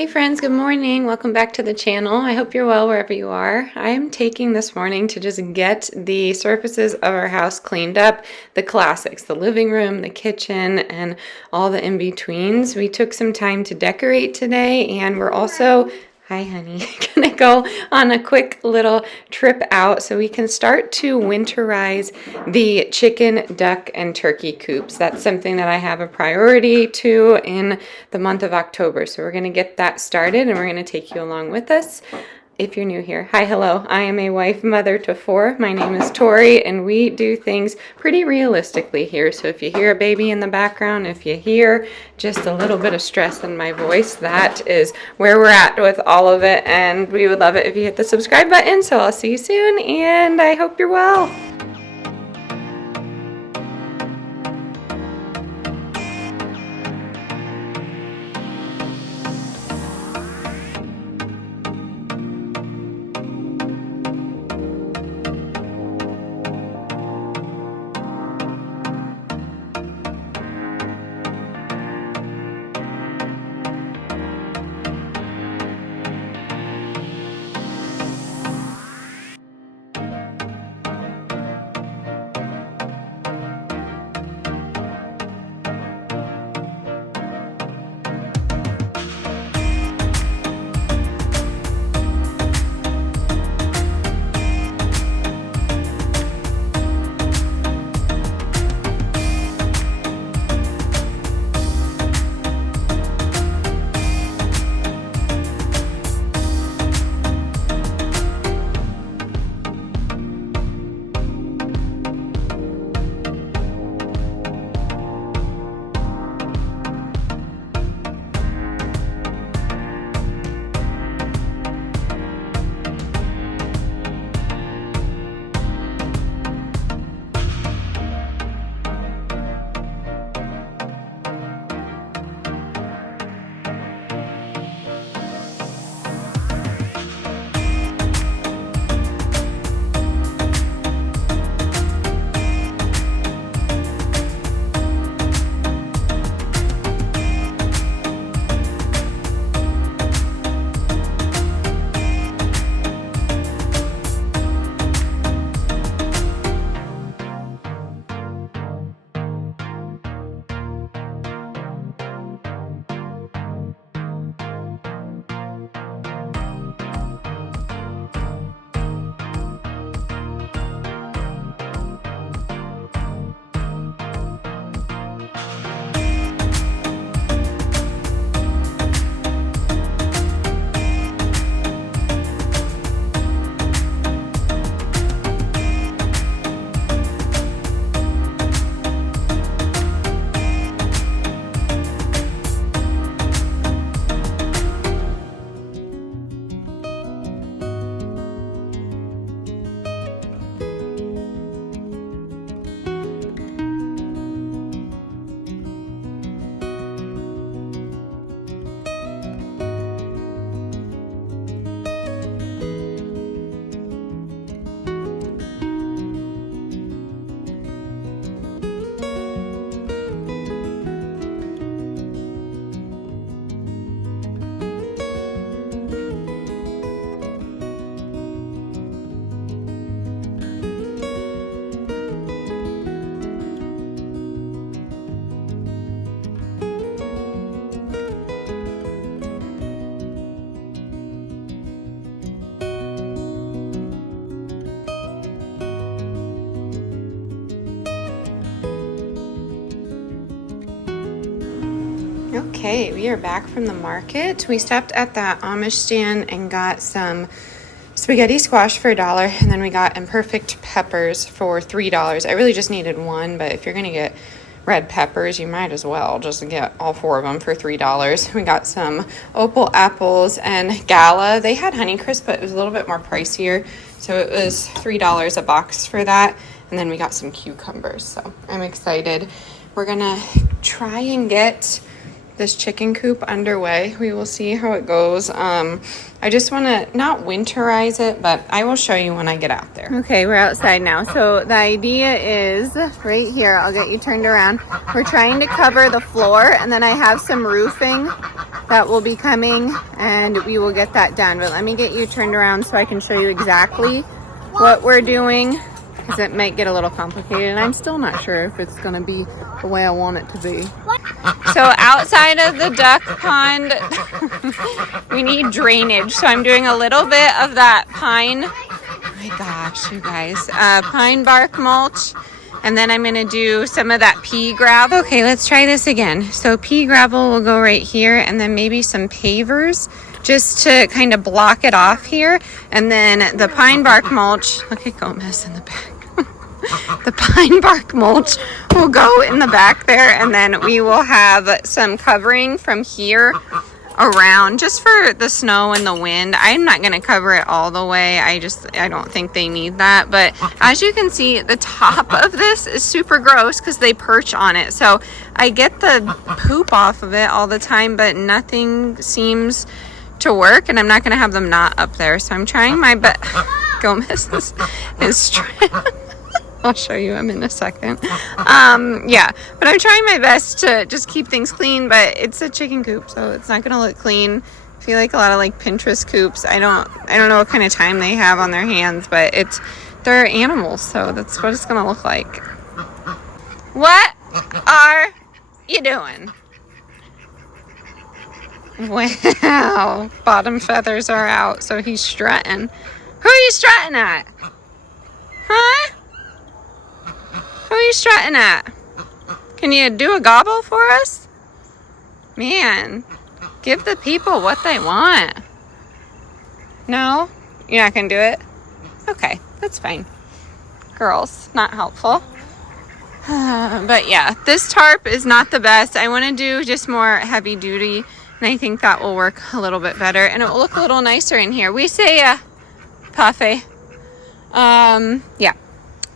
Hey friends, good morning. Welcome back to the channel. I hope you're well wherever you are. I am taking this morning to just get the surfaces of our house cleaned up, the classics, the living room, the kitchen, and all the in-betweens. We took some time to decorate today, and we're also, hi honey, gonna go on a quick little trip out so we can start to winterize the chicken, duck, and turkey coops. That's something that I have a priority to in the month of October. So we're gonna get that started and we're gonna take you along with us. If you're new here, hi, hello. I am a wife, mother to 4. My name is Tory, and we do things pretty realistically here. So if you hear a baby in the background, if you hear just a little bit of stress in my voice, that is where we're at with all of it. And we would love it if you hit the subscribe button. So I'll see you soon, and I hope you're well. Okay, we are back from the market. We stopped at that Amish stand and got some spaghetti squash for $1, and then we got imperfect peppers for $3. I really just needed one, but if you're gonna get red peppers, you might as well just get all 4 of them for $3. We got some opal apples and Gala. They had Honeycrisp, but it was a little bit more pricier, so it was $3 a box for that. And then we got some cucumbers, so I'm excited. We're gonna try and get this chicken coop underway. We will see how it goes. I just want to not winterize it, but I will show you when I get out there. Okay, we're outside now. So the idea is right here. I'll get you turned around. We're trying to cover the floor, and then I have some roofing that will be coming, and we will get that done. But let me get you turned around so I can show you exactly what we're doing, because it might get a little complicated, and I'm still not sure if it's going to be the way I want it to be. So outside of the duck pond, we need drainage. So I'm doing a little bit of that pine, oh my gosh, you guys, pine bark mulch. And then I'm going to do some of that pea gravel. Okay, let's try this again. So pea gravel will go right here, and then maybe some pavers just to kind of block it off here. And then the pine bark mulch, look at Gomez in the back. The pine bark mulch will go in the back there, and then we will have some covering from here around just for the snow and the wind. I'm not going to cover it all the way. I don't think they need that. But as you can see, the top of this is super gross because they perch on it. So I get the poop off of it all the time, but nothing seems to work, and I'm not going to have them not up there. So I'm trying my best. Gomez is trying. I'll show you him in a second. Yeah, but I'm trying my best to just keep things clean, but it's a chicken coop, so it's not gonna look clean. I feel like a lot of like Pinterest coops. I don't know what kind of time they have on their hands, but they're animals, so that's what it's gonna look like. What are you doing? Wow, bottom feathers are out, so he's strutting. Who are you strutting at? Huh? Who are you strutting at? Can you do a gobble for us? Man, give the people what they want. No? You're not going to do it? Okay, that's fine. Girls, not helpful. But yeah, this tarp is not the best. I want to do just more heavy duty, and I think that will work a little bit better, and it will look a little nicer in here. We say, Puffy. Yeah.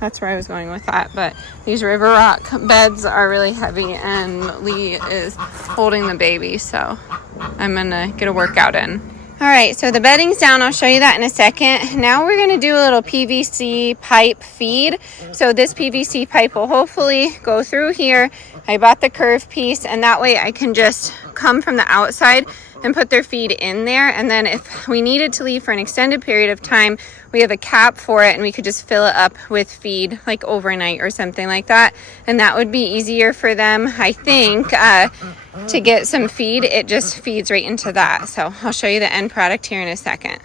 That's where I was going with that, but these river rock beds are really heavy, and Lee is holding the baby, so I'm gonna get a workout in. All right, so the bedding's down. I'll show you that in a second. Now we're gonna do a little PVC pipe feed. So this PVC pipe will hopefully go through here. I bought the curved piece, and that way I can just come from the outside and put their feed in there, and then if we needed to leave for an extended period of time, we have a cap for it, and we could just fill it up with feed like overnight or something like that, and that would be easier for them, I think, to get some feed. It just feeds right into that. So I'll show you the end product here in a second.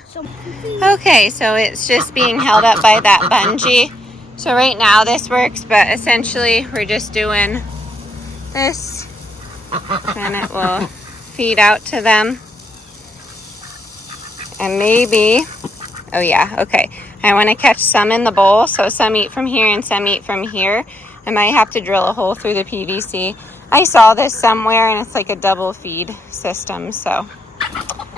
Okay, so it's just being held up by that bungee. So right now this works, but essentially we're just doing this, and it will feed out to them. And maybe, oh yeah, okay, I want to catch some in the bowl, so some eat from here and some eat from here. I might have to drill a hole through the PVC. I saw this somewhere, and it's like a double feed system, so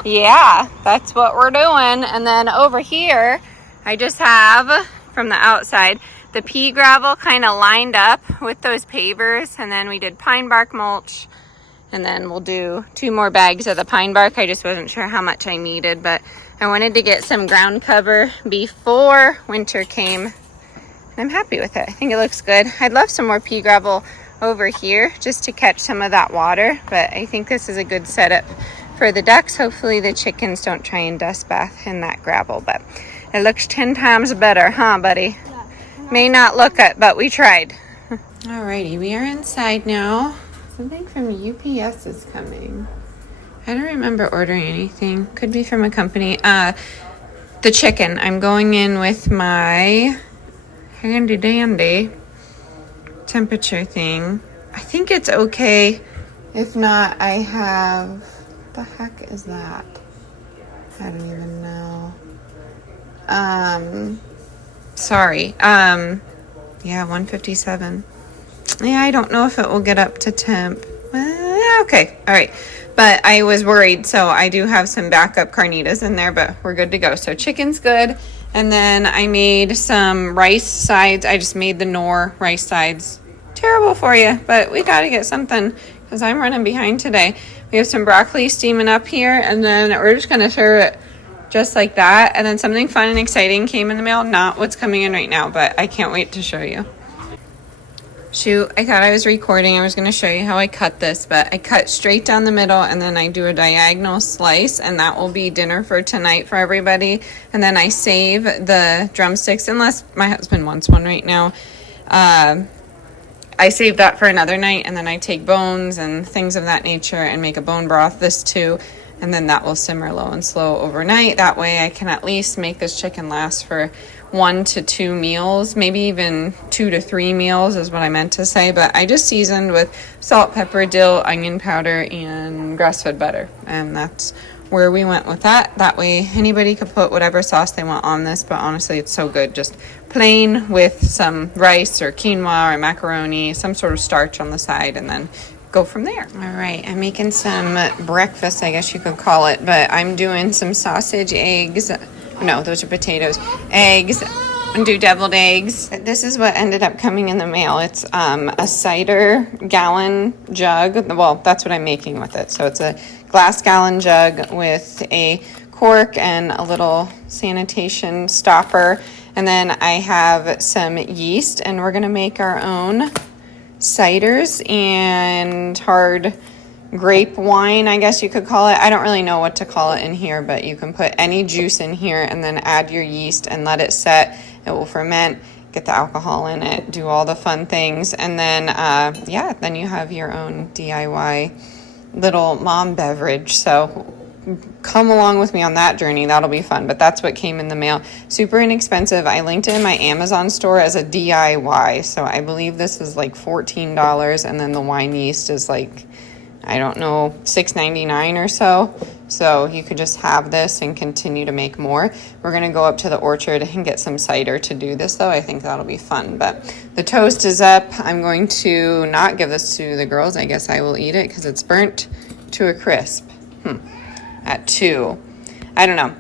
yeah, that's what we're doing. And then over here I just have, from the outside, the pea gravel kind of lined up with those pavers, and then we did pine bark mulch. And then we'll do 2 more bags of the pine bark. I just wasn't sure how much I needed, but I wanted to get some ground cover before winter came. And I'm happy with it. I think it looks good. I'd love some more pea gravel over here just to catch some of that water, but I think this is a good setup for the ducks. Hopefully the chickens don't try and dust bath in that gravel, but it looks 10 times better, huh, buddy? May not look it, but we tried. Alrighty, we are inside now. Something from UPS is coming. I don't remember ordering anything. Could be from a company. The chicken. I'm going in with my handy dandy temperature thing. I think it's okay. If not, I have... What the heck is that? I don't even know. Sorry. Yeah, 157. Yeah, I don't know if it will get up to temp. Okay, all right. But I was worried, so I do have some backup carnitas in there, but we're good to go. So chicken's good. And then I made some rice sides. I just made the Knorr rice sides. Terrible for you, but we got to get something because I'm running behind today. We have some broccoli steaming up here, and then we're just going to serve it just like that. And then something fun and exciting came in the mail. Not what's coming in right now, but I can't wait to show you. Shoot, I thought I was recording. I was going to show you how I cut this, but I cut straight down the middle and then I do a diagonal slice, and that will be dinner for tonight for everybody. And then I save the drumsticks, unless my husband wants one right now. I save that for another night, and then I take bones and things of that nature and make a bone broth, this too. And then that will simmer low and slow overnight. That way I can at least make this chicken last for 1 to 2 meals, maybe even 2 to 3 meals is what I meant to say. But I just seasoned with salt, pepper, dill, onion powder, and grass-fed butter. And that's where we went with that. That way anybody could put whatever sauce they want on this, but honestly it's so good. Just plain with some rice or quinoa or macaroni, some sort of starch on the side, and then go from there. All right, I'm making some breakfast, I guess you could call it, but I'm doing some sausage, eggs. No, those are potatoes. Eggs, and do deviled eggs. This is what ended up coming in the mail. It's a cider gallon jug. Well, that's what I'm making with it. So it's a glass gallon jug with a cork and a little sanitation stopper. And then I have some yeast, and we're gonna make our own ciders and hard grape wine, I guess you could call it. I don't really know what to call it in here, but you can put any juice in here and then add your yeast and let it set. It will ferment, get the alcohol in it, do all the fun things, and then yeah, then you have your own DIY little mom beverage. So come along with me on that journey. That'll be fun. But that's what came in the mail. Super inexpensive. I linked it in my Amazon store as a DIY. So I believe this is like $14, and then the wine yeast is like, I don't know, $6.99 or so. So you could just have this and continue to make more. We're going to go up to the orchard and get some cider to do this, though. I think that'll be fun. But the toast is up. I'm going to not give this to the girls. I guess I will eat it because it's burnt to a crisp. At 2. I don't know.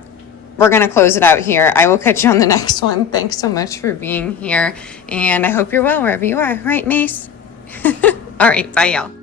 We're going to close it out here. I will catch you on the next one. Thanks so much for being here. And I hope you're well wherever you are. Right, Mace? All right. Bye, y'all.